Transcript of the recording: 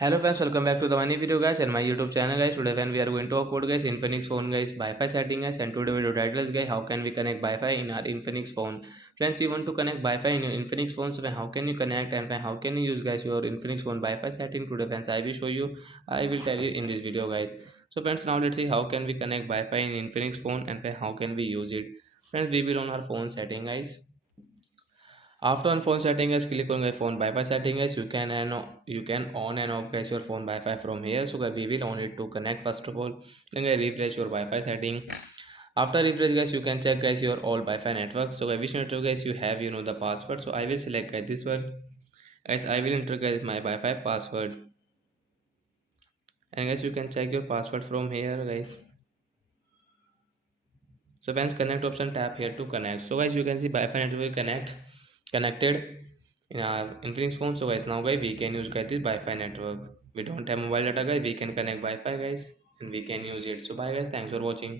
Hello friends, welcome back to the new video guys and my YouTube channel guys. Today when we are going to talk about guys Infinix phone guys Wi-Fi setting guys, and today video title is guys how can we connect Wi-Fi in our Infinix phone. Friends, we want to connect Wi-Fi in your Infinix phone, so how can you connect and how can you use guys your Infinix phone Wi-Fi setting. Today friends, I will show you, I will tell you in this video guys. So friends, now let's see how can we connect Wi-Fi in Infinix phone and how can we use it. Friends, we will on our phone setting guys. After on phone setting guys, click on my phone Wi-Fi setting guys. You can on and off guys your phone Wi-Fi from here. So guys, we will on it to connect first of all. Then guys, refresh your Wi-Fi setting. After refresh guys, you can check guys your all Wi-Fi network. So guys, which network guys you have, the password. So I will select guys this one. Guys, I will enter guys my Wi-Fi password. And guys, you can check your password from here guys. So once connect option, tap here to connect. So guys, you can see Wi-Fi network connected in our Infinix phone. So guys, now guys we can use guys this Wi-Fi network. We don't have mobile data guys, we can connect Wi-Fi guys and we can use it. So bye guys, thanks for watching.